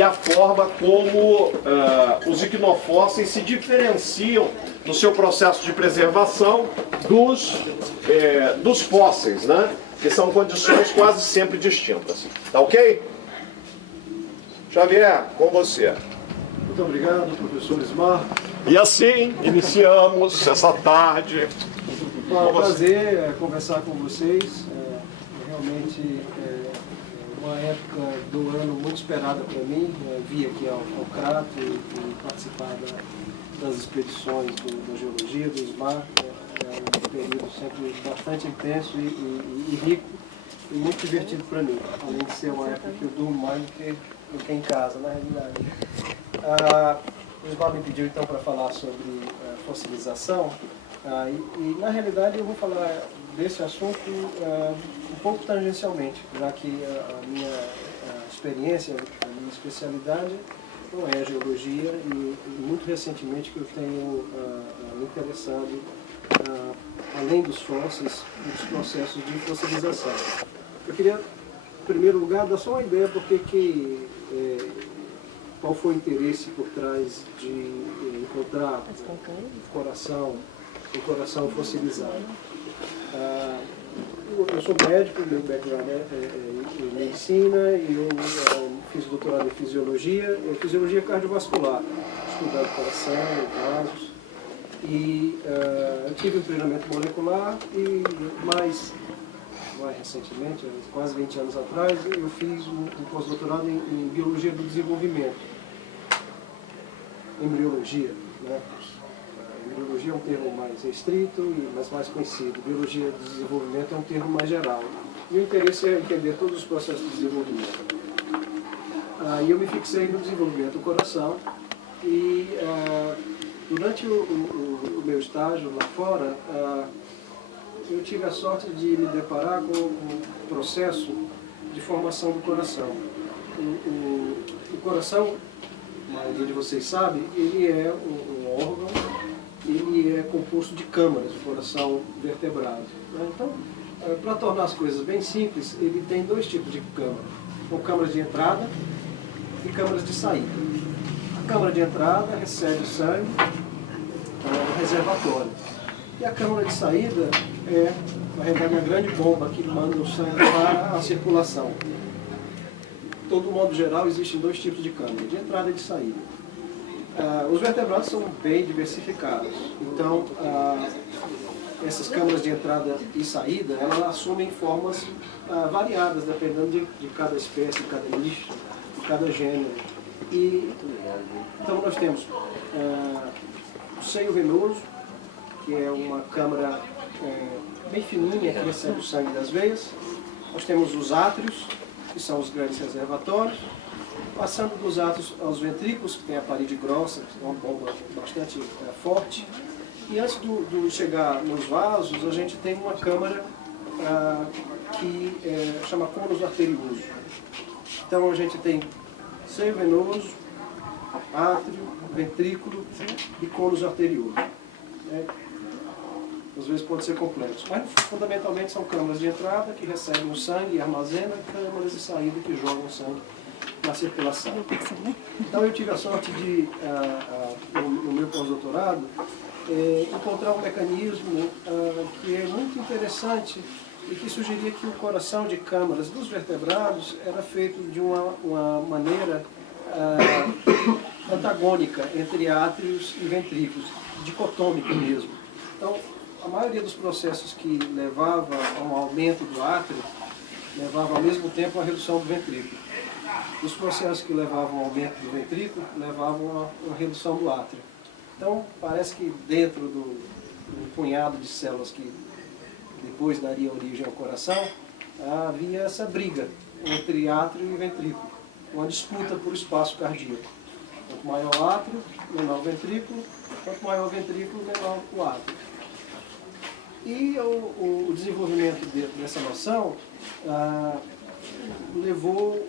e a forma como os icnofósseis se diferenciam no seu processo de preservação dos fósseis, né? Que são condições quase sempre distintas. Tá ok? Xavier, com você. Muito obrigado, professor Ismar. E assim iniciamos essa tarde. É um prazer conversar com vocês. Realmente uma época do ano muito esperada para mim. Vir aqui ao Crato e participar das expedições da geologia, do Ismar. É um período sempre bastante intenso e rico e muito divertido para mim. Além de ser uma época que eu durmo mais do que em casa, na realidade. O Ismar me pediu então para falar sobre fossilização. E na realidade eu vou falar desse assunto um pouco tangencialmente, já que a minha experiência, a minha especialidade não é a geologia e muito recentemente que eu tenho me interessado, além dos fósseis, nos processos de fossilização. Eu queria, em primeiro lugar, dar só uma ideia qual foi o interesse por trás de encontrar um coração fossilizado. Eu sou médico, meu background é em medicina e eu fiz doutorado em fisiologia cardiovascular, estudando coração, vasos. E eu tive um treinamento molecular e mais recentemente, quase 20 anos atrás, eu fiz um pós-doutorado em biologia do desenvolvimento, embriologia, né? Embriologia é um termo mais restrito, mas mais conhecido. Biologia do desenvolvimento é um termo mais geral. E o interesse é entender todos os processos de desenvolvimento. E eu me fixei no desenvolvimento do coração e durante o meu estágio lá fora, eu tive a sorte de me deparar com o processo de formação do coração. O coração, a maioria de vocês sabe, ele é um órgão, ele é composto de câmaras, o coração vertebrado. Então, para tornar as coisas bem simples, ele tem dois tipos de câmaras. São câmaras de entrada e câmaras de saída. A câmara de entrada recebe o sangue, é um reservatório. E a câmara de saída é, na realidade, uma grande bomba que manda o sangue para a circulação. De todo modo geral, existem dois tipos de câmara, de entrada e de saída. Os vertebrados são bem diversificados. Então, essas câmaras de entrada e saída, elas assumem formas variadas, dependendo de cada espécie, de cada nicho, de cada gênero. Então, nós temos o seio venoso, que é uma câmara bem fininha que recebe o sangue das veias. Nós temos os átrios, que são os grandes reservatórios. Passando dos átrios aos ventrículos, que tem a parede grossa, que é uma bomba bastante forte. E antes de chegar nos vasos, a gente tem uma câmara que chama cônus arterioso. Então a gente tem seio venoso, átrio, ventrículo e cônus arterioso. Às vezes pode ser complexo, mas fundamentalmente são câmaras de entrada que recebem o sangue e armazenam, e câmaras de saída que jogam o sangue na circulação. Então eu tive a sorte de, no meu pós-doutorado, encontrar um mecanismo que é muito interessante e que sugeria que o coração de câmaras dos vertebrados era feito de uma maneira antagônica entre átrios e ventrículos, dicotômica mesmo. Então, a maioria dos processos que levavam a um aumento do átrio levavam ao mesmo tempo a redução do ventrículo. Os processos que levavam ao aumento do ventrículo levavam a uma redução do átrio. Então, parece que dentro do punhado de células que depois daria origem ao coração, havia essa briga entre átrio e ventrículo, uma disputa por espaço cardíaco. Quanto maior o átrio, menor o ventrículo, quanto maior o ventrículo, menor o átrio. E o desenvolvimento dessa noção levou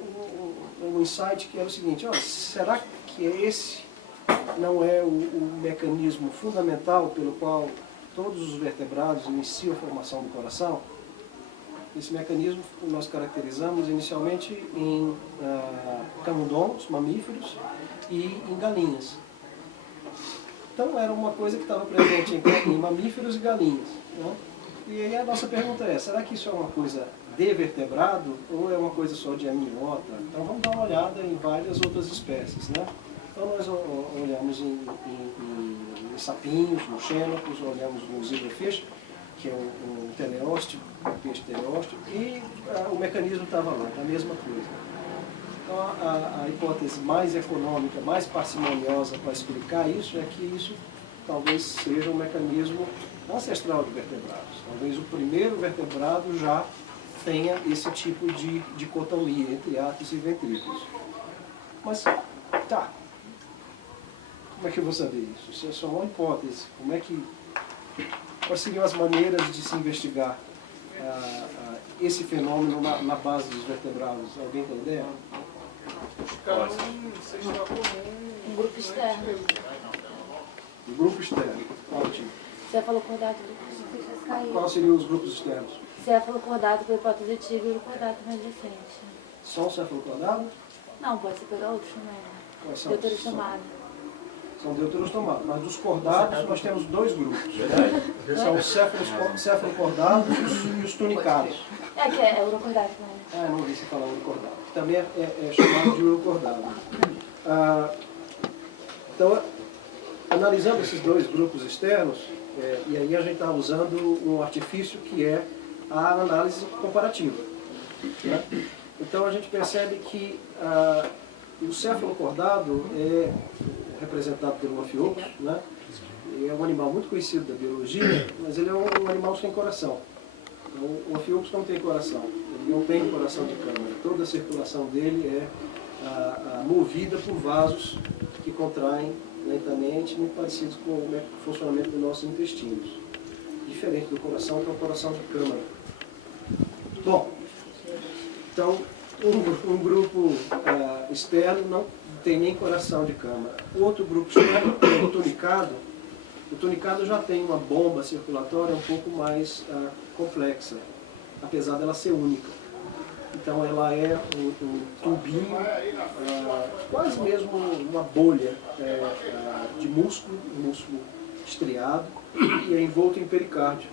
um insight que era o seguinte: será que esse não é o mecanismo fundamental pelo qual todos os vertebrados iniciam a formação do coração? Esse mecanismo nós caracterizamos inicialmente em camundongos, mamíferos, e em galinhas. Então era uma coisa que estava presente em mamíferos e galinhas, né? E aí a nossa pergunta é, será que isso é uma coisa de vertebrado ou é uma coisa só de amniota? Então vamos dar uma olhada em várias outras espécies, né? Então nós olhamos em sapinhos, no xenopus, olhamos no zebrafish, que é um teleósteo, um peixe teleósteo, e o mecanismo estava lá, a mesma coisa. Então a hipótese mais econômica, mais parcimoniosa para explicar isso é que isso talvez seja um mecanismo ancestral de vertebrados. Talvez o primeiro vertebrado já tenha esse tipo de dicotomia entre átomos e ventrículos. Mas, tá, como é que eu vou saber isso? Isso é só uma hipótese. Quais seriam as maneiras de se investigar esse fenômeno na base dos vertebrados? Alguém tem ideia? Um grupo externo. Um grupo externo. Qual tipo? Cefalocordato. Quais seriam os grupos externos? Cefalocordato pelo hipótese antiga e o cordato mais recente. Só o cefalocordado? Não, pode ser pegar outros também. Quais são? Deuterostomado. São deuterostomados. Mas dos cordados nós temos dois grupos. São os cefalocordados e os tunicados. Que é urocordato também. Não vi se falar urocordado. Que também é chamado de urocordado. Então, analisando esses dois grupos externos, e aí a gente está usando um artifício que é a análise comparativa, né? Então a gente percebe que o cefalocordado é representado pelo Ophiuchus, né? É um animal muito conhecido da biologia, mas ele é um animal sem coração. Então, o Ophiuchus não tem coração, ele não tem coração de câmara. Toda a circulação dele é movida por vasos que contraem lentamente, muito parecidos com o funcionamento dos nossos intestinos. Diferente do coração, que é o coração de câmara. Bom, então, um grupo externo não tem nem coração de câmara. O outro grupo externo, o tunicado. O tunicado já tem uma bomba circulatória um pouco mais complexa, apesar dela ser única. Então ela é um tubinho, quase mesmo uma bolha de músculo, um músculo estriado, e é envolto em pericárdio.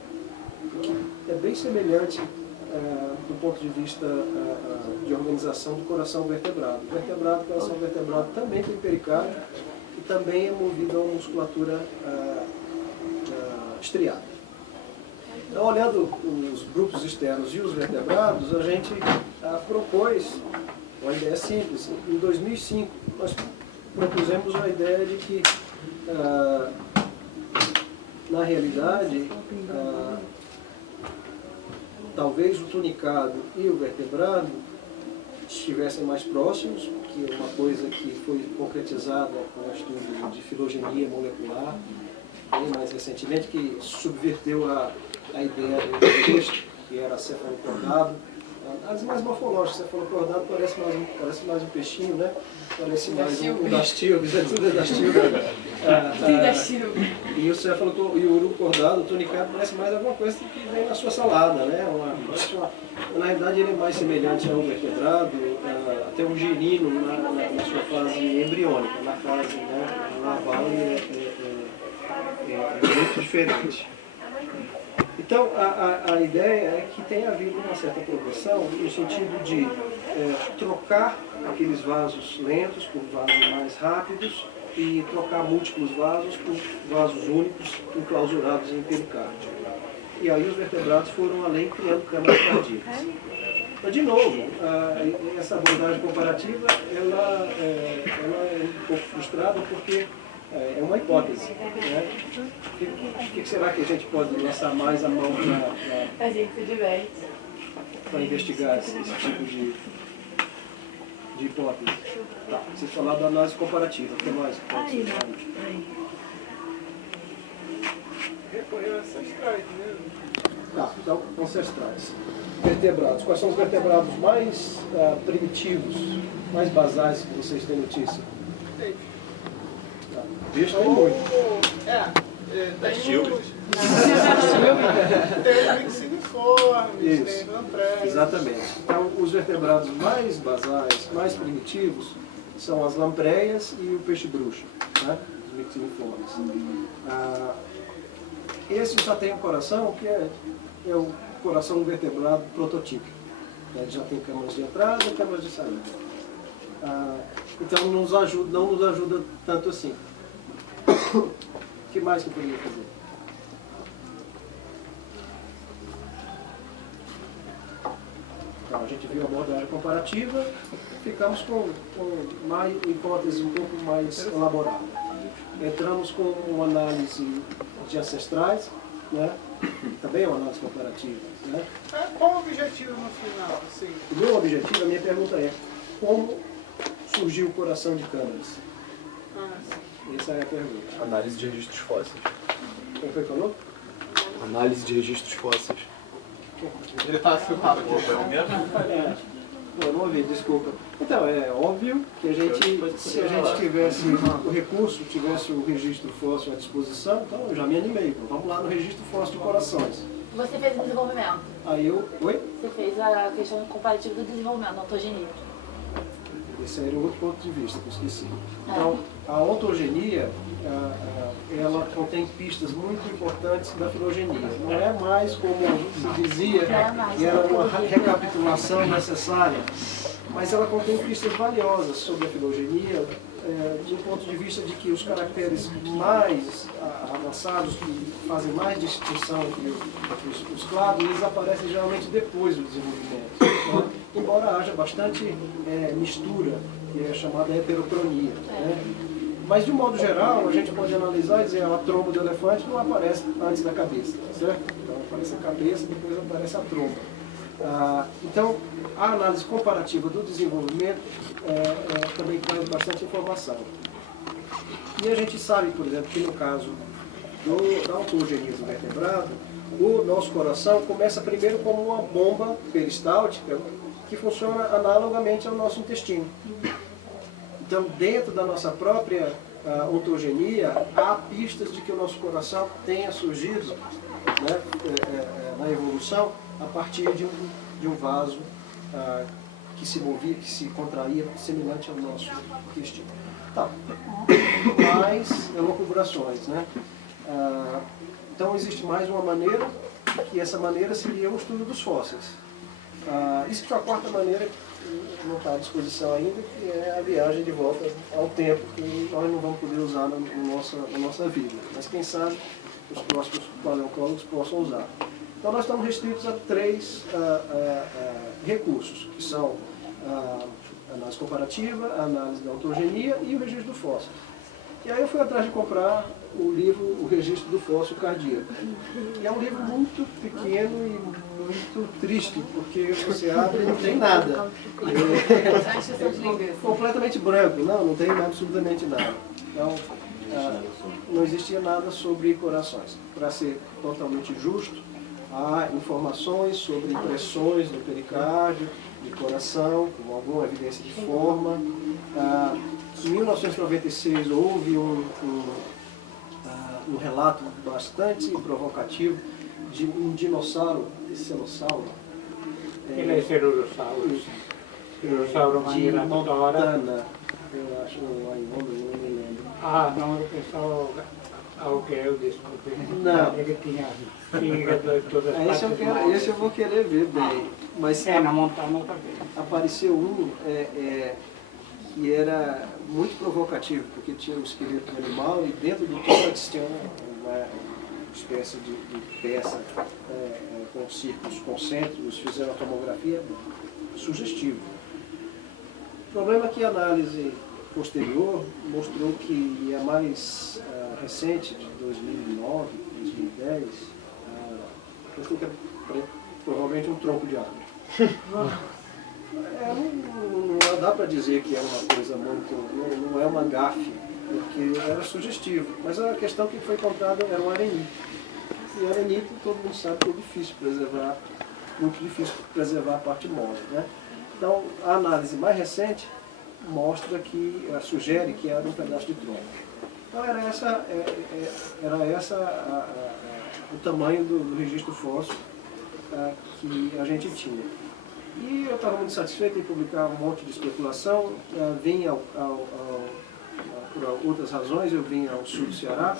É bem semelhante do ponto de vista de organização do coração vertebrado. O coração vertebrado também tem pericárdio e também é movido a uma musculatura estriada. Então, olhando os grupos externos e os vertebrados, a gente propôs uma ideia simples. Em 2005, nós propusemos a ideia de que, na realidade, talvez o tunicado e o vertebrado estivessem mais próximos, que é uma coisa que foi concretizada com o estudo de filogenia molecular, bem mais recentemente, que subverteu a ideia do peixe, que era cefalocordado. As mais morfológicas, cefalocordado parece mais um peixinho, né? Parece mais um dastílio, tudo é dastílio. E o urucordado, o tunicado, parece mais alguma coisa que vem na sua salada, né? Na realidade ele é mais semelhante ao vertebrado, até um girino na sua fase embriônica, na fase larval é muito diferente. Então, a ideia é que tenha havido uma certa progressão no sentido de trocar aqueles vasos lentos por vasos mais rápidos e trocar múltiplos vasos por vasos únicos enclausurados em pericárdio. E aí os vertebrados foram além, criando câmaras cardíacas. Mas, de novo, essa abordagem comparativa ela é um pouco frustrada porque é uma hipótese, né? O que será que a gente pode lançar mais a mão para A gente se diverte. Para investigar esse tipo de hipótese? Tá, vocês falaram da análise comparativa, o que mais pode ser falado? Recorrer ancestrais, né? Tá, então, ancestrais. Vertebrados. Quais são os vertebrados mais primitivos, mais basais que vocês têm notícia? Tem. Bicho tem muito. Tem Tem os mixiniformes, Isso. tem lampreia. Exatamente. Então, os vertebrados mais basais, mais primitivos, são as lampreias e o peixe-bruxa, né? Os mixiniformes. Esse já tem um coração que é o coração vertebrado prototípico. Ele já tem câmaras de entrada e câmaras de saída. Então não nos ajuda tanto assim. O que mais que eu poderia fazer? Então, a gente viu a abordagem comparativa, ficamos com uma hipótese um pouco mais elaborada. Entramos com uma análise de ancestrais, né? Também é uma análise comparativa. Né? Qual o objetivo no final? Assim? O meu objetivo, a minha pergunta é, como surgiu o coração de câmaras? Sim. Essa é a pergunta. Análise de registros fósseis. Quem foi que falou? Análise de registros fósseis. Ele está sentado aqui. Eu não ouvi, desculpa. Então, é óbvio que se a gente tivesse o recurso, tivesse o registro fóssil à disposição, então eu já me animei. Então, vamos lá no registro fóssil de corações. Você fez o desenvolvimento. Aí eu... Oi? Você fez a questão comparativa do desenvolvimento, da ontogenia. Esse era outro ponto de vista que eu esqueci. Então, a ontogenia, ela contém pistas muito importantes da filogenia. Não é mais como se dizia, que era uma recapitulação necessária, mas ela contém pistas valiosas sobre a filogenia, do ponto de vista de que os caracteres mais avançados, que fazem mais distinção entre os clados, eles aparecem geralmente depois do desenvolvimento. Né? Embora haja bastante mistura, que é chamada heterocronia. Né? Mas, de um modo geral, a gente pode analisar e dizer que a tromba do elefante não aparece antes da cabeça, certo? Então aparece a cabeça, depois aparece a tromba. Então, a análise comparativa do desenvolvimento também traz bastante informação. E a gente sabe, por exemplo, que no caso da ontogenia do vertebrado, o nosso coração começa primeiro como uma bomba peristáltica que funciona analogamente ao nosso intestino. Então, dentro da nossa própria ontogenia, há pistas de que o nosso coração tenha surgido, né, na evolução a partir de um vaso que se movia, que se contraía, semelhante ao nosso intestino. Tá. Mais elucubrações, né? Então, existe mais uma maneira, que essa maneira seria o estudo dos fósseis. Existe uma quarta maneira, que não está à disposição ainda, que é a viagem de volta ao tempo, que nós não vamos poder usar na nossa vida. Mas quem sabe os próximos paleontólogos possam usar. Então nós estamos restritos a 3 recursos, que são a análise comparativa, a análise da ontogenia e o registro do fóssil. E aí eu fui atrás de comprar o livro O Registro do Fóssil Cardíaco. E é um livro muito pequeno e muito triste, porque você abre e não tem nada. É completamente branco, não tem absolutamente nada. Então, não existia nada sobre corações. Para ser totalmente justo, há informações sobre impressões do pericárdio, de coração, com alguma evidência de forma. Em 1996 houve um relato bastante provocativo de um dinossauro, Celossauro. Ele é Cerulossauro. Cerulossauro de Maniratora. Montana, eu acho, lá em Londres, não me lembro. Ah, não, eu pensava ao que eu descobri. Não. Ele tinha fígado e todas as partes. Esse eu vou querer ver bem. Mas na Montana também. apareceu um que era muito provocativo, porque tinha um esqueleto de animal e dentro do tórax tinha uma espécie de peça com círculos concêntricos, fizeram a tomografia, sugestivo. O problema é que a análise posterior mostrou que a mais recente, de 2009, 2010, mostrou que é provavelmente um tronco de árvore. Não dá para dizer que é uma coisa muito... não é uma gafe, porque era sugestivo. Mas a questão que foi encontrada era um arenito. E o arenito, todo mundo sabe que é difícil preservar, muito difícil preservar a parte mole, né? Então, a análise mais recente mostra que, sugere que era um pedaço de tronco. Então, era essa o tamanho do registro fóssil que a gente tinha. E eu estava muito satisfeito em publicar um monte de especulação, vim por outras razões, eu vim ao sul do Ceará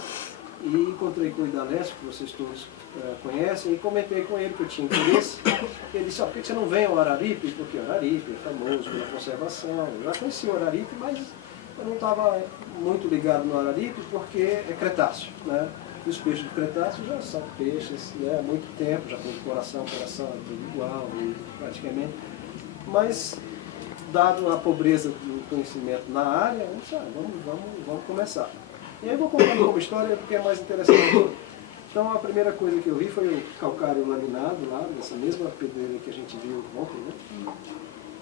e encontrei com o Idanés, que vocês todos conhecem, e comentei com ele que eu tinha interesse. Ele disse, por que você não vem ao Araripe? Porque o Araripe é famoso pela conservação. Eu já conheci o Araripe, mas eu não estava muito ligado no Araripe porque é Cretáceo, né? E os peixes do Cretáceo já são peixes, né, há muito tempo, já tem coração, é tudo igual, praticamente. Mas, dado a pobreza do conhecimento na área, eu disse, vamos começar. E aí eu vou contando uma história porque é mais interessante. Então a primeira coisa que eu vi foi o calcário laminado lá, nessa mesma pedreira que a gente viu ontem,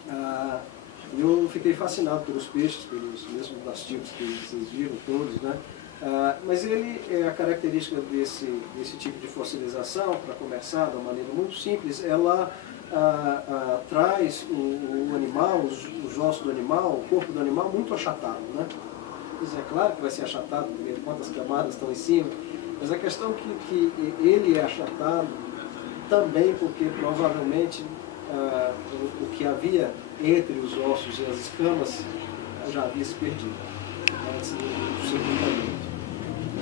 né? Eu fiquei fascinado pelos peixes, pelos mesmos dastídeos que vocês viram todos, né? Mas a característica desse tipo de fossilização, para começar de uma maneira muito simples, ela traz o animal, os ossos do animal, o corpo do animal muito achatado, né? É claro que vai ser achatado, porque quantas camadas estão em cima, mas a questão que ele é achatado também porque provavelmente o que havia entre os ossos e as escamas já havia se perdido antes do sepultamento.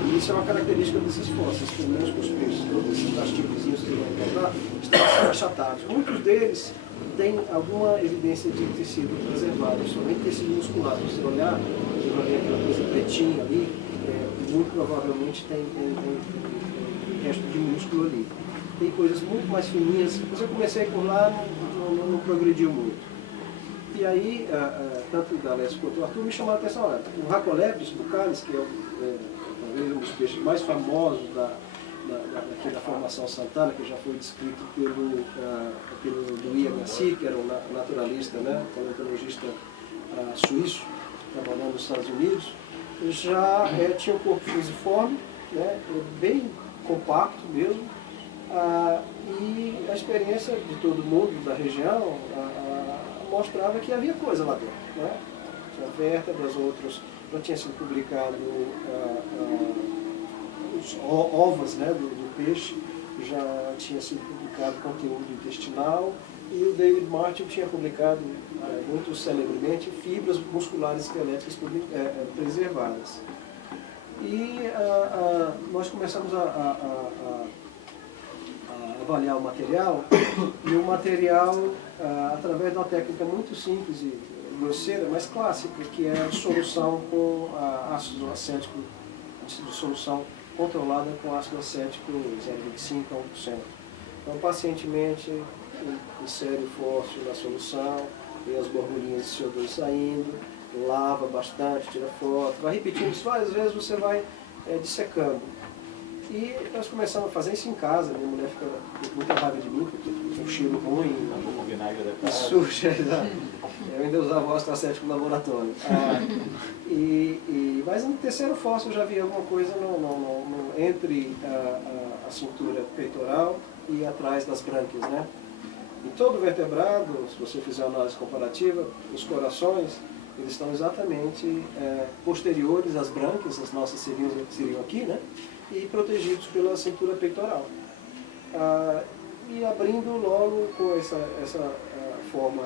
E isso é uma característica desses fósseis, pelo menos com os peixes, todos esses dastídeozinhos que vão encontrar estão achatados. Muitos deles têm alguma evidência de ter sido preservados, somente tecido muscular. Se você olhar, você vai ver aquela coisa pretinha ali, muito provavelmente tem resto de músculo ali. Tem coisas muito mais fininhas. Depois eu comecei por lá, não progrediu muito. E aí, tanto o Galés quanto o Arthur me chamaram a atenção. Olha, o Racolepis buccalis, que é talvez um dos peixes mais famosos daqui da Formação Santana, que já foi descrito pelo Louis Agassiz, que era um naturalista, né, paleontologista suíço, trabalhando nos Estados Unidos, já tinha um corpo fusiforme, né, bem compacto mesmo, e a experiência de todo mundo da região mostrava que havia coisa lá dentro, né? Tinha vértebras, outros já tinha sido publicado os ovos, né, do peixe, já tinha sido publicado conteúdo intestinal, e o David Martin tinha publicado muito celebremente fibras musculares esqueléticas preservadas. E nós começamos a avaliar o material, e o material, através de uma técnica muito simples e grosseira, mas clássica, que é a dissolução com ácido acético, dissolução controlada com ácido acético 0,25 a 1%. Então, pacientemente, insere o fósforo na solução, vê as borbulhinhas de CO2 saindo, lava bastante, tira foto, vai repetindo isso várias vezes, você vai dissecando. E nós começamos a fazer isso em casa. Minha mulher fica com muita raiva de mim, porque tem um cheiro ruim, O vinagre da e casa. suja. Eu ainda usava o ácido acético no laboratório. Mas no terceiro fóssil eu já vi alguma coisa entre a cintura peitoral e atrás das brânquias, né? Em todo vertebrado, se você fizer uma análise comparativa, os corações, eles estão exatamente posteriores às brânquias, as nossas seriam aqui, né? E protegidos pela cintura peitoral. E abrindo logo com essa forma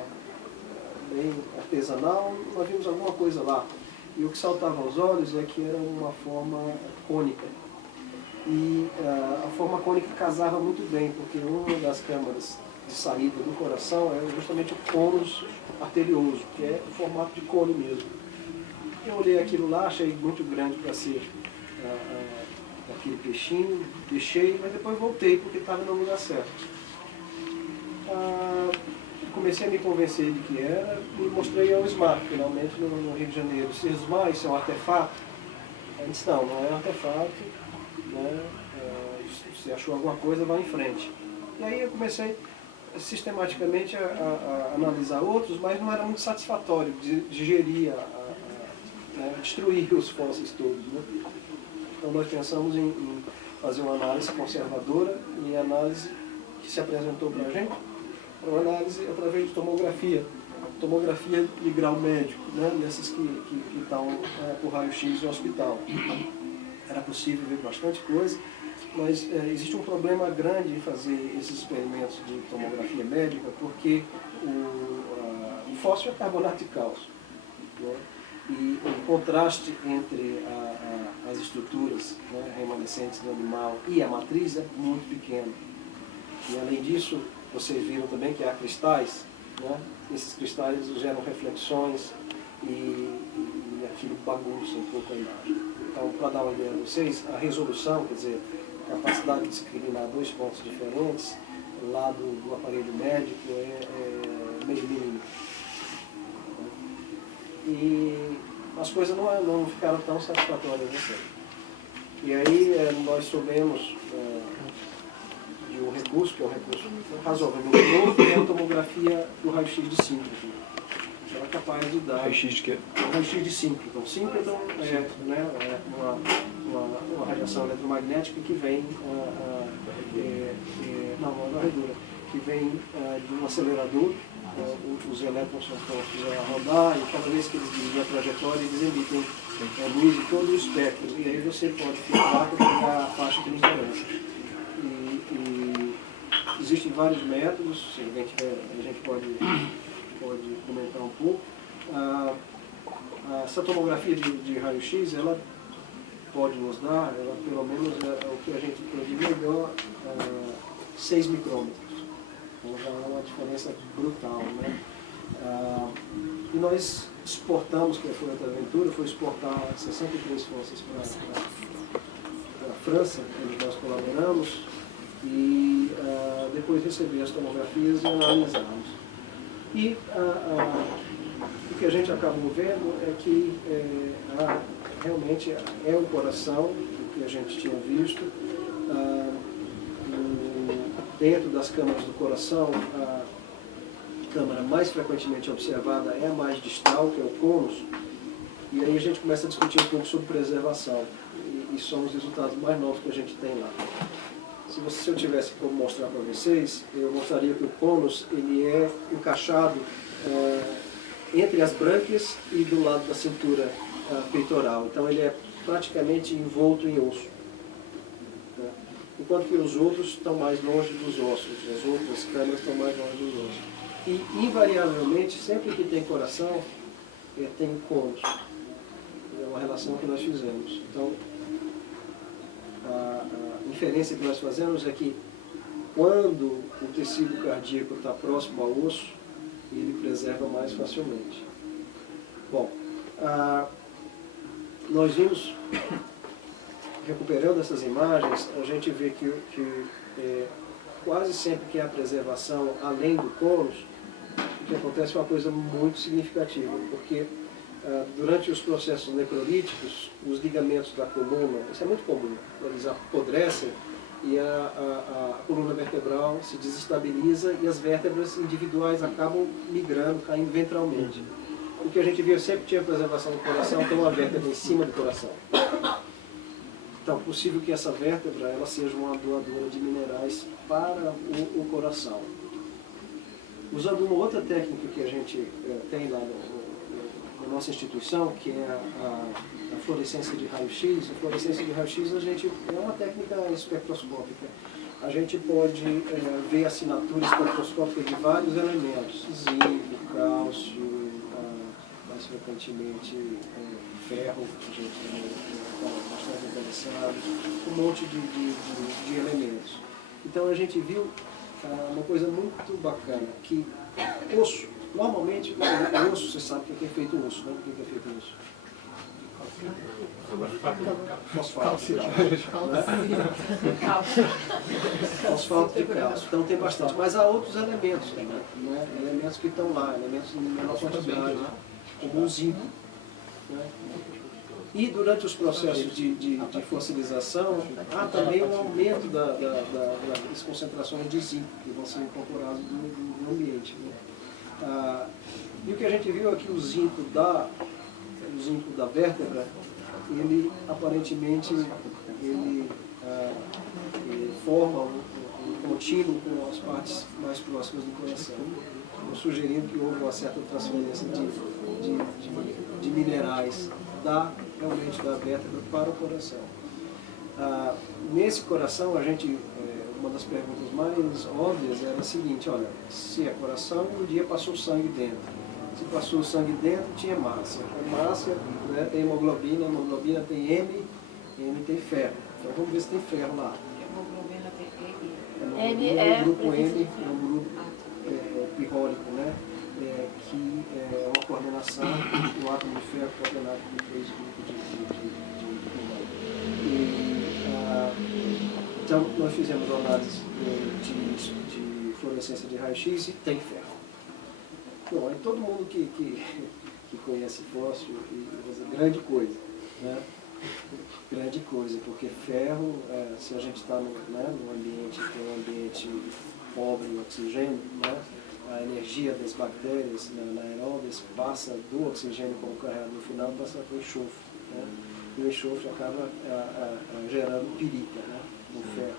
bem artesanal, nós vimos alguma coisa lá. E o que saltava aos olhos é que era uma forma cônica. E a forma cônica casava muito bem, porque uma das câmaras de saída do coração é justamente o cônus arterioso, que é o formato de cone mesmo. Eu olhei aquilo lá, achei muito grande para ser aquele peixinho, deixei, mas depois voltei porque estava no lugar certo. Comecei a me convencer de que era e mostrei ao SMAR, finalmente, no Rio de Janeiro. Se SMAR, isso é um artefato? Ele disse, não é um artefato, né? Se achou alguma coisa, vá em frente. E aí eu comecei sistematicamente a analisar outros, mas não era muito satisfatório digerir, destruir os fósseis todos, né? Então nós pensamos em fazer uma análise conservadora e a análise que se apresentou para a gente, uma análise através de tomografia de grau médico, né? Dessas que estão por raio-x no hospital. Era possível ver bastante coisa, Mas existe um problema grande em fazer esses experimentos de tomografia médica, porque o fósforo é carbonato de cálcio, né? E o contraste entre as estruturas, né, remanescentes do animal e a matriz é muito pequeno. E além disso, vocês viram também que há cristais, né? Esses cristais geram reflexões e aquilo bagunça um pouco a imagem. Então, para dar uma ideia a vocês, a resolução, quer dizer, a capacidade de discriminar dois pontos diferentes lá do aparelho médico é meio milímetro. E as coisas não ficaram tão satisfatórias assim. E aí nós soubemos de um recurso, que é um recurso razoavelmente novo, que é a tomografia do raio-x de síncroton. Ela é capaz de dar... Raio-x de quê? Raio-x de síncroton. Síncroton é uma radiação eletromagnética que vem... não, uma varredura. Que vem de um acelerador. Os elétrons são postos a rodar e cada vez que eles dirigem a trajetória, eles emitem luz em todo o espectro. E aí você pode filtrar para pegar a faixa de interferência. E existem vários métodos, se alguém tiver, a gente pode comentar um pouco. Essa tomografia de raio-x, ela pode nos dar, ela pelo menos é o que a gente tem de melhor, 6 micrômetros. Então já é uma diferença brutal, né? E nós exportamos, que foi outra aventura, foi exportar 63 forças para a França, onde nós colaboramos, e depois receber as tomografias e analisarmos. E o que a gente acabou vendo é que realmente é o coração, o que a gente tinha visto. Dentro das câmaras do coração, a câmara mais frequentemente observada é a mais distal, que é o cônus, e aí a gente começa a discutir um pouco sobre preservação, e são os resultados mais novos que a gente tem lá. Se eu tivesse como mostrar para vocês, eu mostraria que o cônus ele é encaixado entre as brânquias e do lado da cintura peitoral, então ele é praticamente envolto em osso. Enquanto que os outros estão mais longe dos ossos, as outras câmaras estão mais longe dos ossos. E, invariavelmente, sempre que tem coração, tem cônus. É uma relação que nós fizemos. Então, a inferência que nós fazemos é que, quando o tecido cardíaco está próximo ao osso, ele preserva mais facilmente. Bom, nós vimos... Recuperando essas imagens, a gente vê que quase sempre que há preservação além do cônus, o que acontece é uma coisa muito significativa, porque durante os processos necrolíticos, os ligamentos da coluna, isso é muito comum, eles apodrecem e a coluna vertebral se desestabiliza e as vértebras individuais acabam migrando, caindo ventralmente. O que a gente viu sempre tinha preservação do coração, tem uma vértebra em cima do coração. Então, é possível que essa vértebra ela seja uma doadora de minerais para o coração. Usando uma outra técnica que a gente tem lá na nossa instituição, que é a fluorescência de raio-x. A fluorescência de raio-x é uma técnica espectroscópica. A gente pode ver a assinatura espectroscópica de vários elementos, zinco, cálcio, mais frequentemente ferro, que a gente está bastante interessado, um monte de elementos. Então a gente viu uma coisa muito bacana, que osso, normalmente o osso, você sabe o que é feito o osso, né? O que é feito o osso? Fosfato de cálcio. Fosfato de cálcio. Então tem bastante. Mas há outros elementos também, né? Elementos que estão lá, elementos em menor quantidade, como o zinco. Né? E durante os processos de fossilização, há também um aumento das concentrações de zinco que vão ser incorporadas no ambiente. Né? E o que a gente viu é que o zinco da vértebra, ele aparentemente ele forma um contínuo com as partes mais próximas do coração, sugerindo que houve uma certa transferência de minerais realmente da vértebra para o coração. Nesse coração, uma das perguntas mais óbvias era a seguinte: olha, se é coração, um dia passou sangue dentro. Se passou sangue dentro, tinha massa. A massa, né, tem hemoglobina, a hemoglobina tem M tem ferro. Então vamos ver se tem ferro lá. Hemoglobina tem Hemoglobina é o grupo M, é um grupo pirrólico, né? Que é uma coordenação, um átomo de ferro coordenado com 3 grupos de então, nós fizemos uma análise de fluorescência de raio-x e tem ferro. Bom, aí todo mundo que conhece fósforo, grande coisa, né? Grande coisa, porque ferro, se a gente está no ambiente que é um ambiente pobre em oxigênio, né? A energia das bactérias na aeróbias passa do oxigênio como carregado no final, passa para o enxofre, né? E o enxofre acaba gerando pirita, né? No ferro.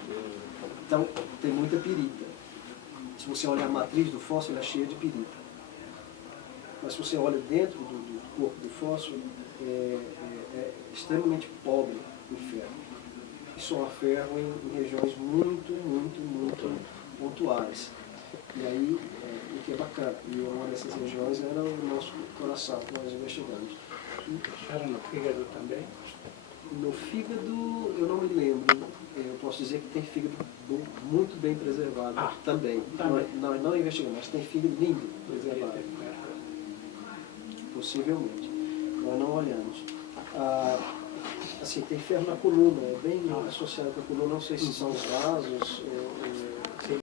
Então, tem muita pirita. Se você olhar a matriz do fósforo, ela é cheia de pirita. Mas se você olha dentro do corpo do fósforo, é extremamente pobre em ferro. E só há ferro em regiões muito pontuais. E aí, o que é bacana, e uma dessas regiões era o nosso coração, que nós investigamos. Era no fígado também? No fígado, eu não me lembro. Eu posso dizer que tem fígado muito bem preservado também. Nós não investigamos, mas tem fígado lindo preservado. Possivelmente. Nós não olhamos. Assim, tem ferro na coluna, é bem associado com a coluna. Não sei se são os vasos,